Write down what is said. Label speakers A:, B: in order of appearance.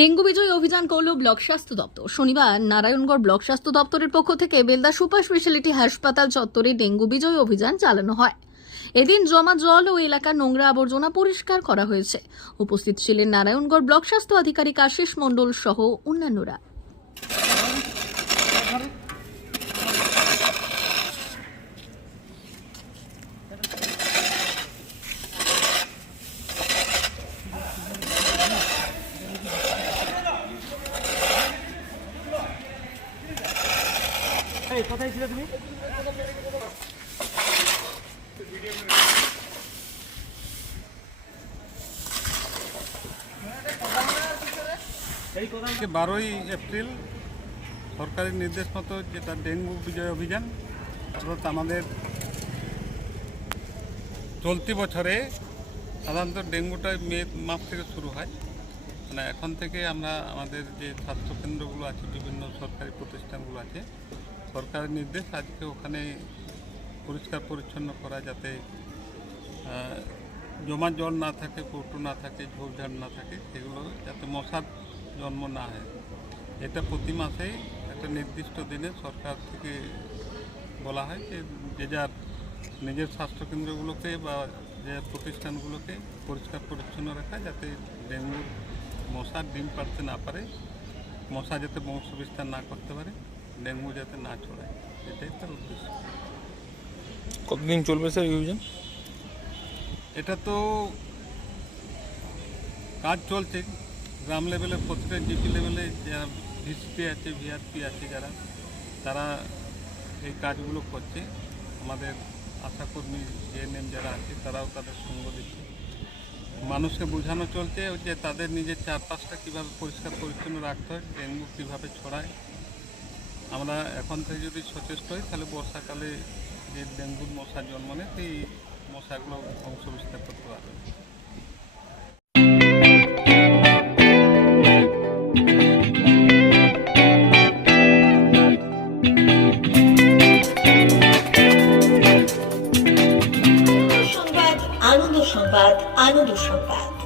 A: Dengue বিজয়ী অভিযান করল ব্লক স্বাস্থ্য দপ্তর। শনিবার নারায়ণগড় ব্লক স্বাস্থ্য দপ্তরের পক্ষ থেকে বেলদা সুপার স্পেশালিটি হাসপাতাল চত্বরে ডেঙ্গু বিজয়ী অভিযান চালানো হয়। এদিন জমা জল ও এলাকার নোংরা আবর্জনা পরিষ্কার করা হয়েছে। উপস্থিত ছিলেন নারায়ণগড় ব্লক স্বাস্থ্য আধিকারিক আশিস মণ্ডল সহ অন্যান্যরা।
B: কোথায় তুমি?
C: বারোই এপ্রিল, সরকারি নির্দেশ মতো যেটা ডেঙ্গু বিজয় অভিযান, অর্থাৎ আমাদের চলতি বছরে সাধারণত ডেঙ্গুটা মে মাস থেকে শুরু হয়। মানে এখন থেকে আমরা আমাদের যে স্বাস্থ্যকেন্দ্রগুলো আছে, বিভিন্ন সরকারি প্রতিষ্ঠানগুলো আছে সরকারের নির্দেশ আজকে ওখানে পরিষ্কার পরিচ্ছন্ন করা যাতে জমা জল না থাকে, কৌটো না থাকে ঝোপঝাড় না থাকে, সেগুলো যাতে মশার জন্ম না হয়। এটা প্রতি মাসেই একটা নির্দিষ্ট দিনে সরকার থেকে বলা হয় যে যে যার নিজের স্বাস্থ্যকেন্দ্রগুলোকে বা যে প্রতিষ্ঠানগুলোকে পরিষ্কার পরিচ্ছন্ন রাখা যাতে ডেঙ্গু মশা ডিম পাড়তে না পারে, মশা যাতে বংশ বিস্তার না করতে পারে। ডেঙ্গু যাতে না ছড়ায় এটাই তার উদ্দেশ্য।
D: কতদিন চলবে স্যার এই অভিযান
C: এটা তো কাজ চলছে গ্রাম লেভেলে প্রত্যেকটা জিপি লেভেলে যারা ভিসপি আছে ভিআরপি আছে যারা তারা এই কাজগুলো করছে। আমাদের আশাকর্মী জেএনএম যারা আছে তারাও তাদের সঙ্গ দিচ্ছে। মানুষকে বোঝানো চলছে যে তাদের নিজের চারপাশটা কীভাবে পরিষ্কার পরিচ্ছন্ন রাখতে হয় ডেঙ্গু কীভাবে ছড়ায় আমরা এখন থেকে যদি সচেষ্ট হই, তাহলে বর্ষাকালে যে ডেঙ্গুর মশা জন্ম নেয়, সেই মশাগুলো বংশ বিস্তার করতে পারবে।
E: আনন্দ সংবাদ আনন্দ সংবাদ।